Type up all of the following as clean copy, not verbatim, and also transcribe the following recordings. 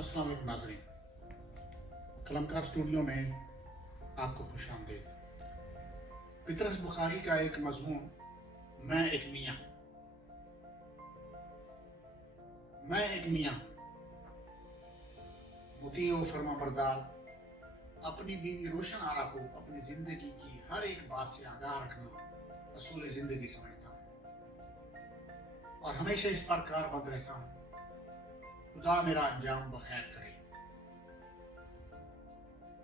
अस्सलाम वालेकुम नाज़रीन, कलमकार स्टूडियो में आपको खुश आमदीद। पतरस बुखारी का एक मजमून, मैं एक मियाँ। मैं एक मियाँ, मुती व फर्माबरदार, अपनी बीवी रोशन आरा को अपनी जिंदगी की हर एक बात से आगाह रखना असूल जिंदगी समझता हूँ और हमेशा इस पर कारबंद रहता हूँ। खुदा मेरा अंजाम बखैर करे।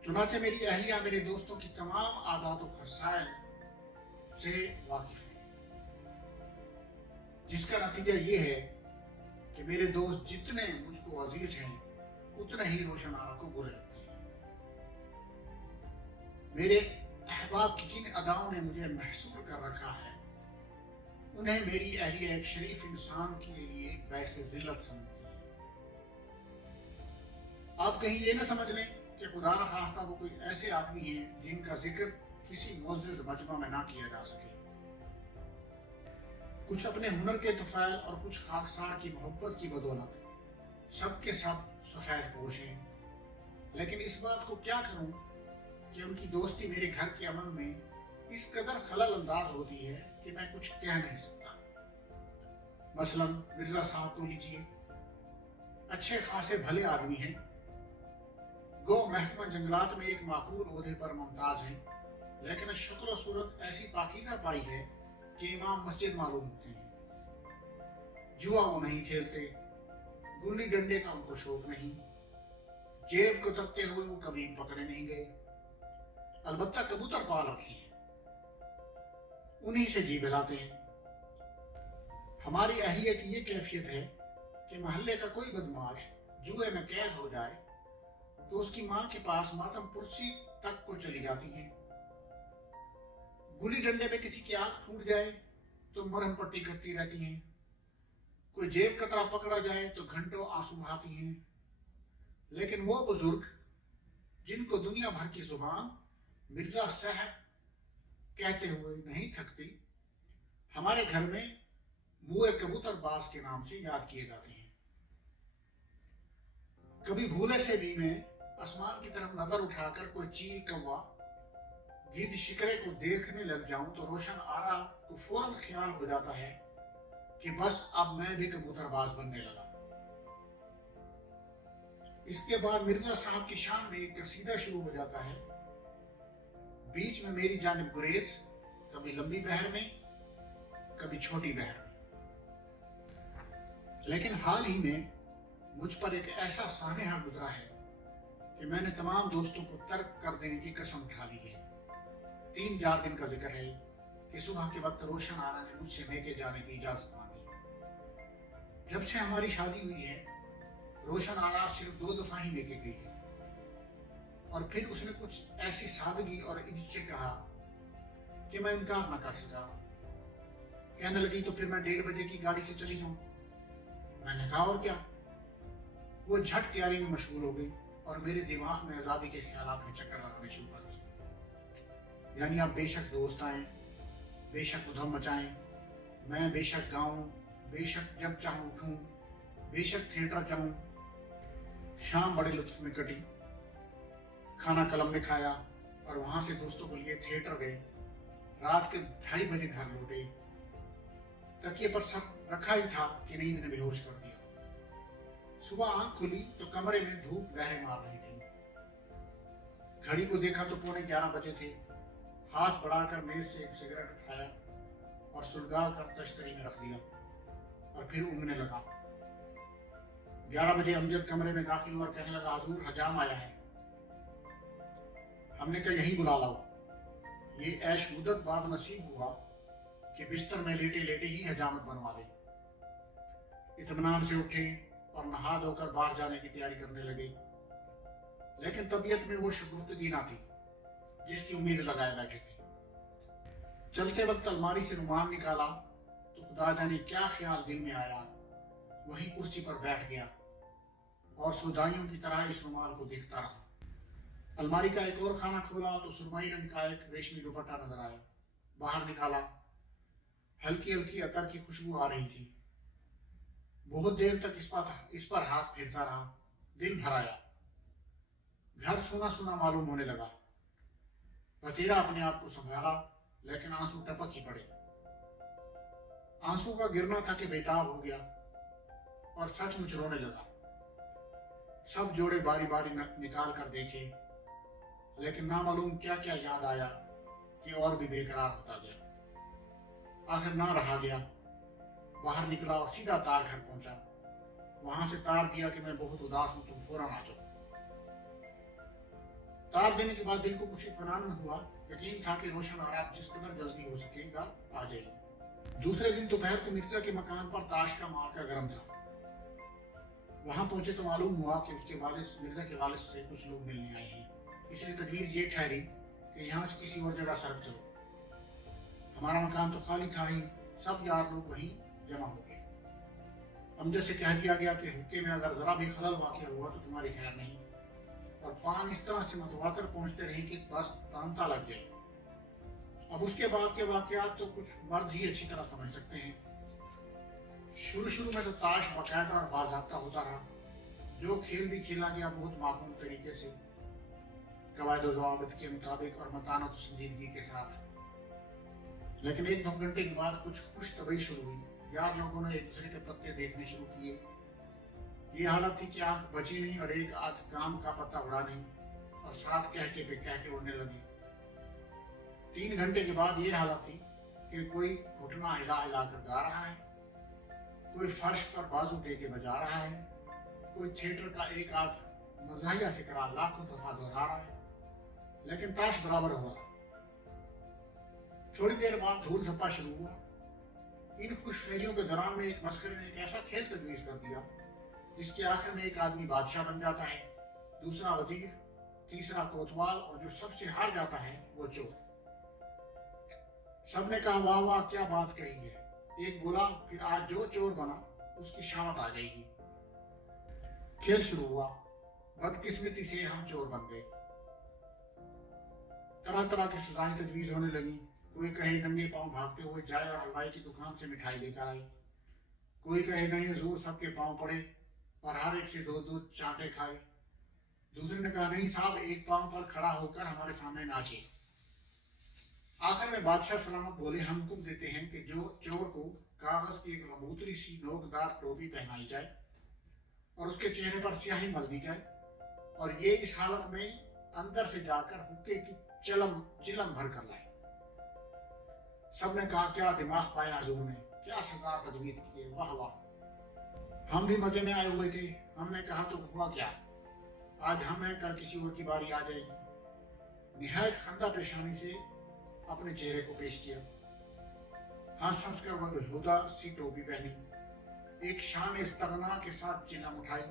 चुनाचे मेरी अहलिया मेरे दोस्तों की तमाम आदात व खसाइल से वाकिफ है, जिसका नतीजा ये है कि मेरे दोस्त जितने मुझको अजीज हैं उतने ही रोशन आरा को बुरे लगते हैं। मेरे अहबाब की जिन अदाओं ने मुझे महसूर कर रखा है, उन्हें मेरी अहलिया एक शरीफ इंसान के लिए बैसे जिल्लत समझती है। आप कहीं ये न समझ लें कि खुदा न खास्ता वो कोई ऐसे आदमी हैं जिनका जिक्र किसी मुअज़्ज़ज़ मजमा में ना किया जा सके। कुछ अपने हुनर के तुफैल और कुछ खाकसार की मोहब्बत की बदौलत सब के सब सफेद पोश हैं, लेकिन इस बात को क्या करूं कि उनकी दोस्ती मेरे घर के अमन में इस कदर खलल अंदाज होती है कि मैं कुछ कह नहीं सकता। मसलन मिर्जा साहब को लीजिए, अच्छे खासे भले आदमी हैं, गो महकमा जंगलात में एक माकूल ओहदे पर मुमताज हैं, लेकिन शक्ल और सूरत ऐसी पाकीज़ा पाई है कि इमाम मस्जिद मालूम होते हैं। जुआ वो नहीं खेलते, गुल्ली डंडे का उनको शौक नहीं, जेब को तकते हुए वो कभी पकड़े नहीं गए। अलबत्ता कबूतर पाल रखे हैं, उन्हीं से जी बहलाते हैं। हमारी अहलिया की ये कैफियत है कि मोहल्ले का कोई बदमाश जुए में कैद हो जाए तो उसकी माँ के पास मातम पुरसी तक को चली जाती है। गुली डंडे में किसी की आंख फूट जाए तो मरहम पट्टी करती रहती हैं। कोई जेब कतरा पकड़ा जाए तो घंटों आंसू बहाती हैं। लेकिन वो बुजुर्ग जिनको दुनिया भर की जुबान मिर्जा साहब कहते हुए नहीं थकती, हमारे घर में मुए कबूतरबाज के नाम से याद किए जाते हैं। कभी भूले से भी मैं आसमान की तरफ नजर उठाकर कोई चील कौवा गिद्ध शिकरे को देखने लग जाऊं तो रोशन आरा को फौरन ख्याल हो जाता है कि बस अब मैं भी कबूतरबाज बनने लगा। इसके बाद मिर्जा साहब की शान में एक कसीदा शुरू हो जाता है। बीच में मेरी जानिब गुरेज, कभी लंबी बहर में कभी छोटी बहर में। लेकिन हाल ही में मुझ पर एक ऐसा सानेहा गुजरा है कि मैंने तमाम दोस्तों को तर्क कर देने की कसम उठा ली है। 3-4 दिन का जिक्र है कि सुबह के वक्त रोशन आरा ने मुझसे मेके जाने की इजाजत मांगी। जब से हमारी शादी हुई है, रोशन आरा सिर्फ 2 दफा ही मेके गई है, और फिर उसने कुछ ऐसी सादगी और इज्जत से कहा कि मैं इनकार न कर सका। कहने लगी तो फिर मैं 1:30 बजे की गाड़ी से चली जाऊं। मैंने कहा और क्या। वो झट तैयारी में मशगूल हो गई और मेरे दिमाग में आज़ादी के ख्यालात में चक्कर लगाने शुरू कर दिए। यानी आप बेशक दोस्त आएं, बेशक उधम मचाएं, मैं बेशक गाऊं, बेशक जब चाहूं उठूं, बेशक थिएटर जाऊं। शाम बड़े लुत्फ में कटी। खाना कलम में खाया और वहां से दोस्तों को लिए थिएटर गए। रात के 2:30 बजे घर लौटे। तकिए पर सर रखा ही था कि नींद ने बेहोश कर दिया। सुबह आंख खुली तो कमरे में धूप लहरें मार रही थी। घड़ी को देखा तो 11:15 बजे थे। हाथ बढ़ाकर मेज से एक सिगरेट उठाया और सुलगा कर तश्तरी में रख दिया और फिर ऊँघने लगा। 11 बजे अमजद कमरे में दाखिल हुआ और कहने लगा, हुजूर हजाम आया है। हमने कहा यहीं बुला लाओ। ये ऐश मुद्दत बाद नसीब हुआ कि बिस्तर में लेटे लेटे ही हजामत बनवा ली। इत्मीनान से उठे और नहा धोकर बाहर जाने की तैयारी करने लगे, लेकिन तबीयत में वो शगुफ्तगी ना थी जिसकी उम्मीद लगाए बैठे थे। चलते वक्त अलमारी से रुमाल निकाला तो खुदा जाने क्या ख्याल दिल में आया, वहीं कुर्सी पर बैठ गया और सुदाइयों की तरह इस रुमाल को देखता रहा। अलमारी का एक और खाना खोला तो सुरमई रंग का एक रेशमी दुपट्टा नजर आया। बाहर निकाला, हल्की हल्की अतर की खुशबू आ रही थी। बहुत देर तक इस पर हाथ फेरता रहा, दिन भर आया। घर सूना सूना मालूम होने लगा। भतीरा अपने आप को संभाला, लेकिन आंसू टपक ही पड़े। आंसू का गिरना था कि बेताब हो गया और सचमुच रोने लगा। सब जोड़े बारी बारी निकाल कर देखे, लेकिन ना मालूम क्या क्या याद आया कि और भी बेकरार होता गया। आखिर ना रहा गया, बाहर निकला और सीधा तार घर पहुंचा। वहां से तार दिया कि मैं बहुत उदास हूं, तुम फौरन आ जाओ। तार देने के बाद दिल को कुछ इत्मीनान हुआ। यकीन था कि रोशन आरा जिस कदर जल्दी हो सकेगा आ जाएगी। दूसरे दिन दोपहर को मिर्जा के मकान पर ताश का मार्का गर्म था। वहां पहुंचे तो मालूम हुआ कि उसके वालिद, मिर्जा के वालिद से कुछ लोग मिलने आए हैं। इसलिए तजवीज ये ठहरी कि यहाँ से किसी और जगह सड़क चलो। हमारा मकान तो खाली था ही, सब यार लोग वहीं जमा हो गए। अमजद से कह दिया गया कि हुक्के में अगर जरा भी खलल वाक़या हुआ तो तुम्हारी खैर नहीं, और पान इस तरह से मतवातर पहुंचते रहे कि बस तांता लग जाए। अब उसके बाद के वाकयात तो कुछ मर्द ही अच्छी तरह समझ सकते हैं। शुरू में तो ताश बाकायदा और बाज़ाब्ता होता रहा। जो खेल भी खेला गया बहुत माकूल तरीके से, कवायद ज़वाबित के मुताबिक और मतानत और संजीदगी के साथ। लेकिन 1-2 घंटे के बाद कुछ खुश तबई शुरू हुई। यार लोगों ने एक दूसरे के पत्ते देखने शुरू किए। ये हालत थी कि आंख बची नहीं और एक आध काम का पत्ता उड़ा नहीं, और साथ कह के उड़ने लगे। 3 घंटे के बाद ये हालत थी कि कोई घुटना हिला हिला कर गा रहा है, कोई फर्श पर बाजू दे के बजा रहा है, कोई थिएटर का एक आध मज़ाहिया फिक्रा लाखों दफा दोहरा रहा है, लेकिन ताश बराबर हो रहा। थोड़ी देर बाद धूल धप्पा शुरू हुआ। इन खुशफेरियों के दौरान में एक मस्करे ने एक ऐसा खेल तजवीज कर दिया जिसके आखिर में एक आदमी बादशाह बन जाता है, दूसरा वजीर, तीसरा कोतवाल, और जो सबसे हार जाता है वो चोर। सबने कहा वाह वाह क्या बात कही है। एक बोला कि आज जो चोर बना उसकी शामत आ जाएगी। खेल शुरू हुआ। बदकिस्मती से हम चोर बन गए। तरह तरह की सजाएं तजवीज होने लगी। कोई कहे नंगे पांव भागते हुए चाय और हलवाई की दुकान से मिठाई लेकर आई, कोई कहे नहीं हुजूर सबके पांव पड़े और हर एक से 2-2 चांटे खाए। दूसरे ने कहा नहीं साहब एक पांव पर खड़ा होकर हमारे सामने नाचे। आखिर में बादशाह सलामत बोले हम हुक्म देते हैं कि जो चोर को कागज की एक लबूतरी सी नोकदार टोपी पहनाई जाए और उसके चेहरे पर स्याही मल दी जाए, और ये इस हालत में अंदर से जाकर हुक्के की चिलम भर कर लाए। सबने कहा क्या दिमाग पाया हजूर ने, क्या सजा तजवीज की है, वाह वाह। हम भी मजे में आए हुए थे। हमने कहा तो हुआ क्या, आज हम हैं कल किसी और की बारी आ जाएगी। निहायत खंदा पेशानी से अपने चेहरे को पेश किया। हंस हंस कर वह बेहुदा सी टोपी पहनी, एक शान इस्तगना के साथ चिलम उठाई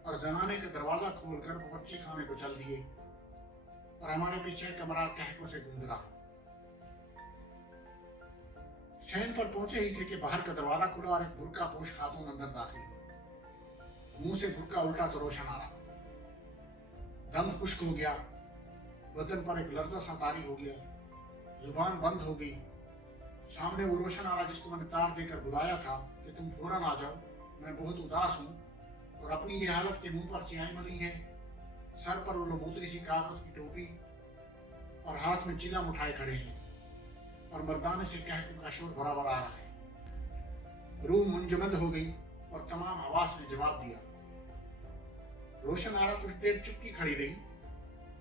और जनाने का दरवाजा खोलकर बावर्ची खाने को चल दिए, और हमारे पीछे कमरा कहकों से गूंज रहा। सैन पर पहुंचे ही थे कि बाहर का दरवाजा खुला और एक बुर्का पोश खातून अंदर दाखिल हुई। मुंह से बुर्का उल्टा तो रोशन आ रहा, दम खुश्क हो गया, बदन पर एक लर्जा सा तारी हो गया, जुबान बंद हो गई। सामने वो रोशन आ रहा जिसको मैंने तार देकर बुलाया था कि तुम फौरन आ जाओ, मैं बहुत उदास हूँ और अपनी ये हालत के मुंह पर स्याही मली है, सर पर वो लबूतरी सी कागज की टोपी और हाथ में चिलम उठाए खड़े हैं, और मर्दाने से कहकों का शोर बराबर आ रहा है। रूह मुंजमद हो गई और तमाम हवास ने जवाब दिया। रोशन आरा कुछ देर चुपकी खड़ी रही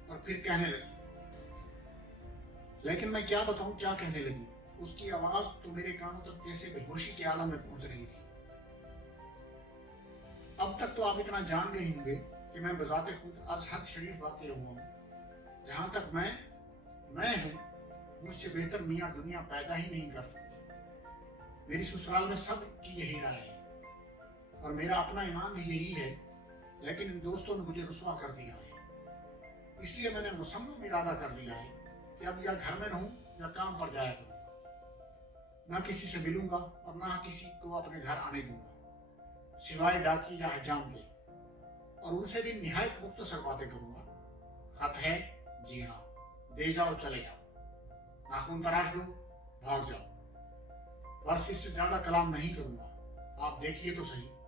और फिर कहने लगी, लेकिन मैं क्या बताऊं क्या कहने लगी। उसकी आवाज तो मेरे कानों तक जैसे बेहोशी के आलम में पहुंच रही थी। अब तक तो आप इतना जान गए होंगे कि मैं बजाते खुद अजहद शरीफ वाक़ हुआ हूं। जहां तक मैं हूं, मुझसे बेहतर मियाँ दुनिया पैदा ही नहीं कर सकती। मेरी ससुराल में सब की यही राय है और मेरा अपना ईमान भी यही है, लेकिन इन दोस्तों ने मुझे रुसवा कर दिया है। इसलिए मैंने मुसम्मम इरादा कर लिया है कि अब या घर में रहूं या काम पर जाया करूं। ना किसी से मिलूंगा और ना किसी को अपने घर आने दूंगा सिवाय डाकी या हजाम के, और उनसे भी निहायत मुख्तसर बातें करूंगा। खत है, जी हाँ, दे जाओ चले जाओ, नाखून तराश दो भाग जाओ, बस इससे ज्यादा कलाम नहीं करूंगा। आप देखिए तो सही